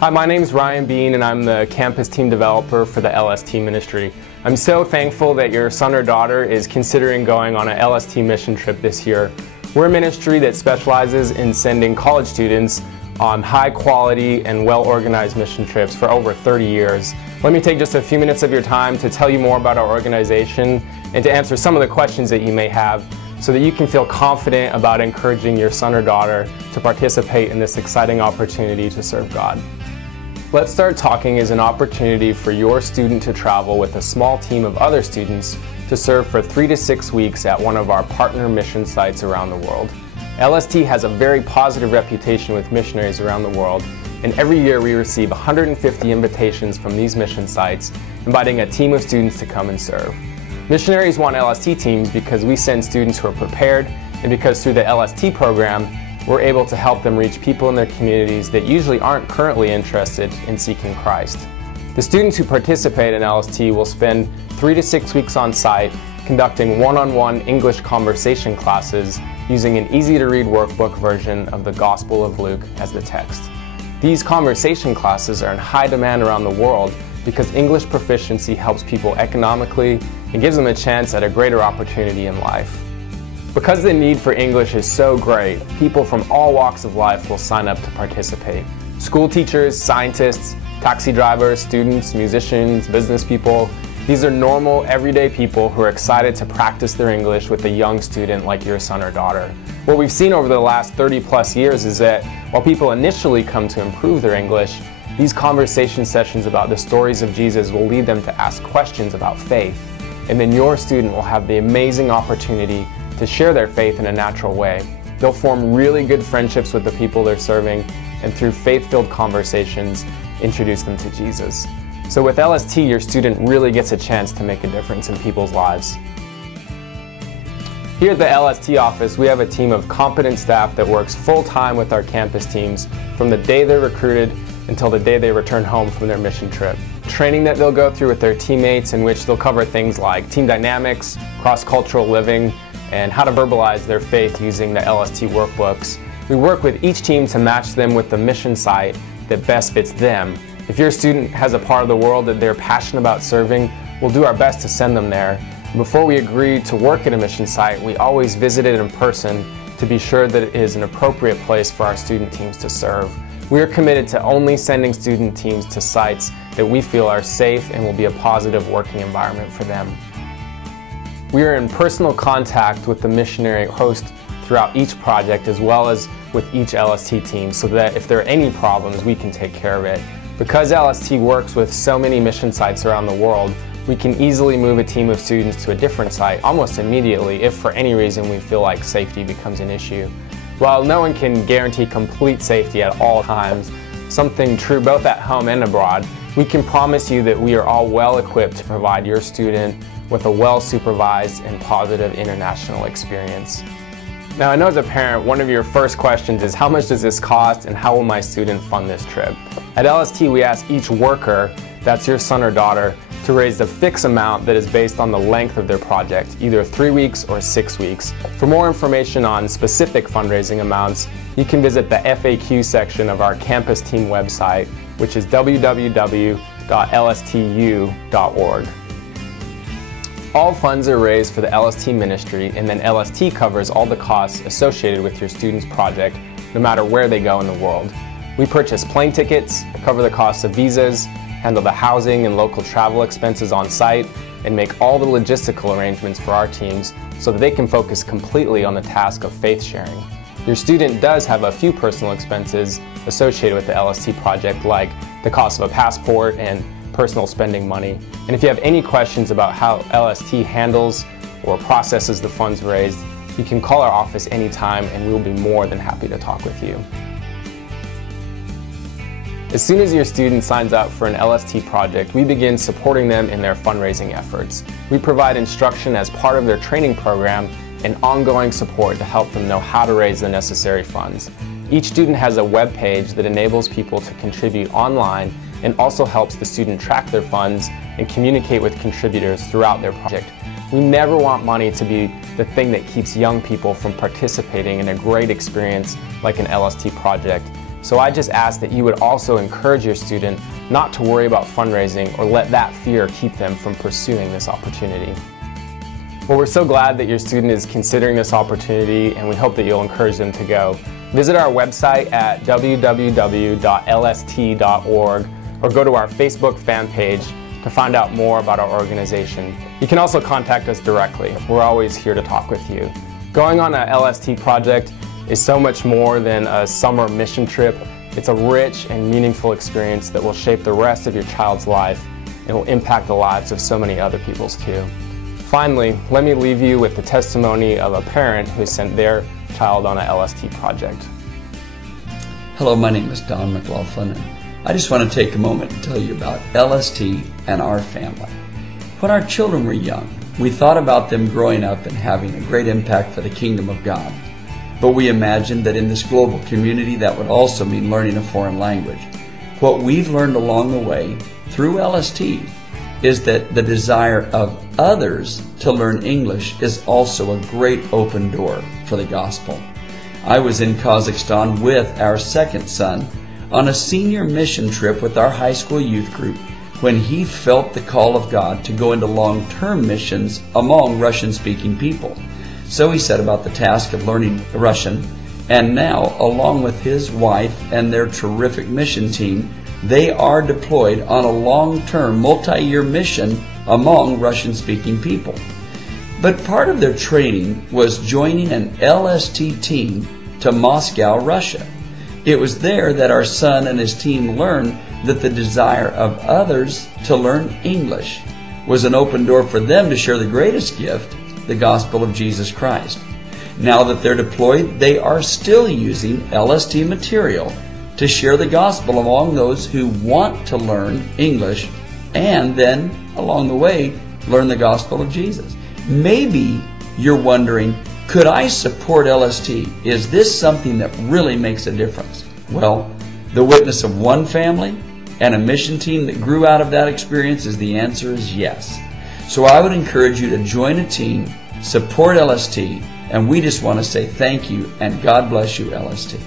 Hi, my name is Ryan Bean and I'm the campus team developer for the LST ministry. I'm so thankful that your son or daughter is considering going on an LST mission trip this year. We're a ministry that specializes in sending college students on high quality and well-organized mission trips for over 30 years. Let me take just a few minutes of your time to tell you more about our organization and to answer some of the questions that you may have so that you can feel confident about encouraging your son or daughter to participate in this exciting opportunity to serve God. Let's Start Talking is an opportunity for your student to travel with a small team of other students to serve for 3 to 6 weeks at one of our partner mission sites around the world. LST has a very positive reputation with missionaries around the world, and every year we receive 150 invitations from these mission sites, inviting a team of students to come and serve. Missionaries want LST teams because we send students who are prepared, and because through the LST program, we're able to help them reach people in their communities that usually aren't currently interested in seeking Christ. The students who participate in LST will spend 3 to 6 weeks on site conducting one-on-one English conversation classes using an easy-to-read workbook version of the Gospel of Luke as the text. These conversation classes are in high demand around the world because English proficiency helps people economically and gives them a chance at a greater opportunity in life. Because the need for English is so great, people from all walks of life will sign up to participate. School teachers, scientists, taxi drivers, students, musicians, business people. These are normal, everyday people who are excited to practice their English with a young student like your son or daughter. What we've seen over the last 30+ years is that while people initially come to improve their English, these conversation sessions about the stories of Jesus will lead them to ask questions about faith. And then your student will have the amazing opportunity to share their faith in a natural way. They'll form really good friendships with the people they're serving, and through faith-filled conversations, introduce them to Jesus. So with LST, your student really gets a chance to make a difference in people's lives. Here at the LST office, we have a team of competent staff that works full-time with our campus teams from the day they're recruited until the day they return home from their mission trip. Training that they'll go through with their teammates, in which they'll cover things like team dynamics, cross-cultural living, and how to verbalize their faith using the LST workbooks. We work with each team to match them with the mission site that best fits them. If your student has a part of the world that they're passionate about serving, we'll do our best to send them there. Before we agree to work at a mission site, we always visit it in person to be sure that it is an appropriate place for our student teams to serve. We are committed to only sending student teams to sites that we feel are safe and will be a positive working environment for them. We are in personal contact with the missionary host throughout each project as well as with each LST team so that if there are any problems, we can take care of it. Because LST works with so many mission sites around the world, we can easily move a team of students to a different site almost immediately if for any reason we feel like safety becomes an issue. While no one can guarantee complete safety at all times, something true both at home and abroad, we can promise you that we are all well equipped to provide your student with a well-supervised and positive international experience. Now, I know as a parent, one of your first questions is how much does this cost and how will my student fund this trip? At LST, we ask each worker, that's your son or daughter, to raise a fixed amount that is based on the length of their project, either 3 weeks or 6 weeks. For more information on specific fundraising amounts, you can visit the FAQ section of our campus team website, which is www.lstu.org. All funds are raised for the LST ministry, and then LST covers all the costs associated with your student's project, no matter where they go in the world. We purchase plane tickets, cover the costs of visas, handle the housing and local travel expenses on site, and make all the logistical arrangements for our teams so that they can focus completely on the task of faith sharing. Your student does have a few personal expenses associated with the LST project, like the cost of a passport and personal spending money. And if you have any questions about how LST handles or processes the funds raised, you can call our office anytime and we will be more than happy to talk with you. As soon as your student signs up for an LST project, we begin supporting them in their fundraising efforts. We provide instruction as part of their training program and ongoing support to help them know how to raise the necessary funds. Each student has a web page that enables people to contribute online and also helps the student track their funds and communicate with contributors throughout their project. We never want money to be the thing that keeps young people from participating in a great experience like an LST project. So I just ask that you would also encourage your student not to worry about fundraising or let that fear keep them from pursuing this opportunity. Well, we're so glad that your student is considering this opportunity, and we hope that you'll encourage them to go. Visit our website at www.lst.org or go to our Facebook fan page to find out more about our organization. You can also contact us directly. We're always here to talk with you. Going on a LST project is so much more than a summer mission trip. It's a rich and meaningful experience that will shape the rest of your child's life and will impact the lives of so many other people's too. Finally, let me leave you with the testimony of a parent who sent their child on a LST project. Hello, my name is Don McLaughlin, and I just want to take a moment to tell you about LST and our family. When our children were young, we thought about them growing up and having a great impact for the kingdom of God. But we imagined that in this global community that would also mean learning a foreign language. What we've learned along the way through LST is that the desire of others to learn English is also a great open door for the gospel. I was in Kazakhstan with our second son on a senior mission trip with our high school youth group when he felt the call of God to go into long-term missions among Russian-speaking people. So he set about the task of learning Russian, and now, along with his wife and their terrific mission team, they are deployed on a long-term, multi-year mission among Russian-speaking people. But part of their training was joining an LST team to Moscow, Russia. It was there that our son and his team learned that the desire of others to learn English was an open door for them to share the greatest gift, the gospel of Jesus Christ. Now that they're deployed, they are still using LST material to share the gospel among those who want to learn English and then, along the way, learn the gospel of Jesus. Maybe you're wondering, could I support LST? Is this something that really makes a difference? Well, the witness of one family and a mission team that grew out of that experience is the answer is yes. So I would encourage you to join a team, support LST, and we just want to say thank you and God bless you, LST.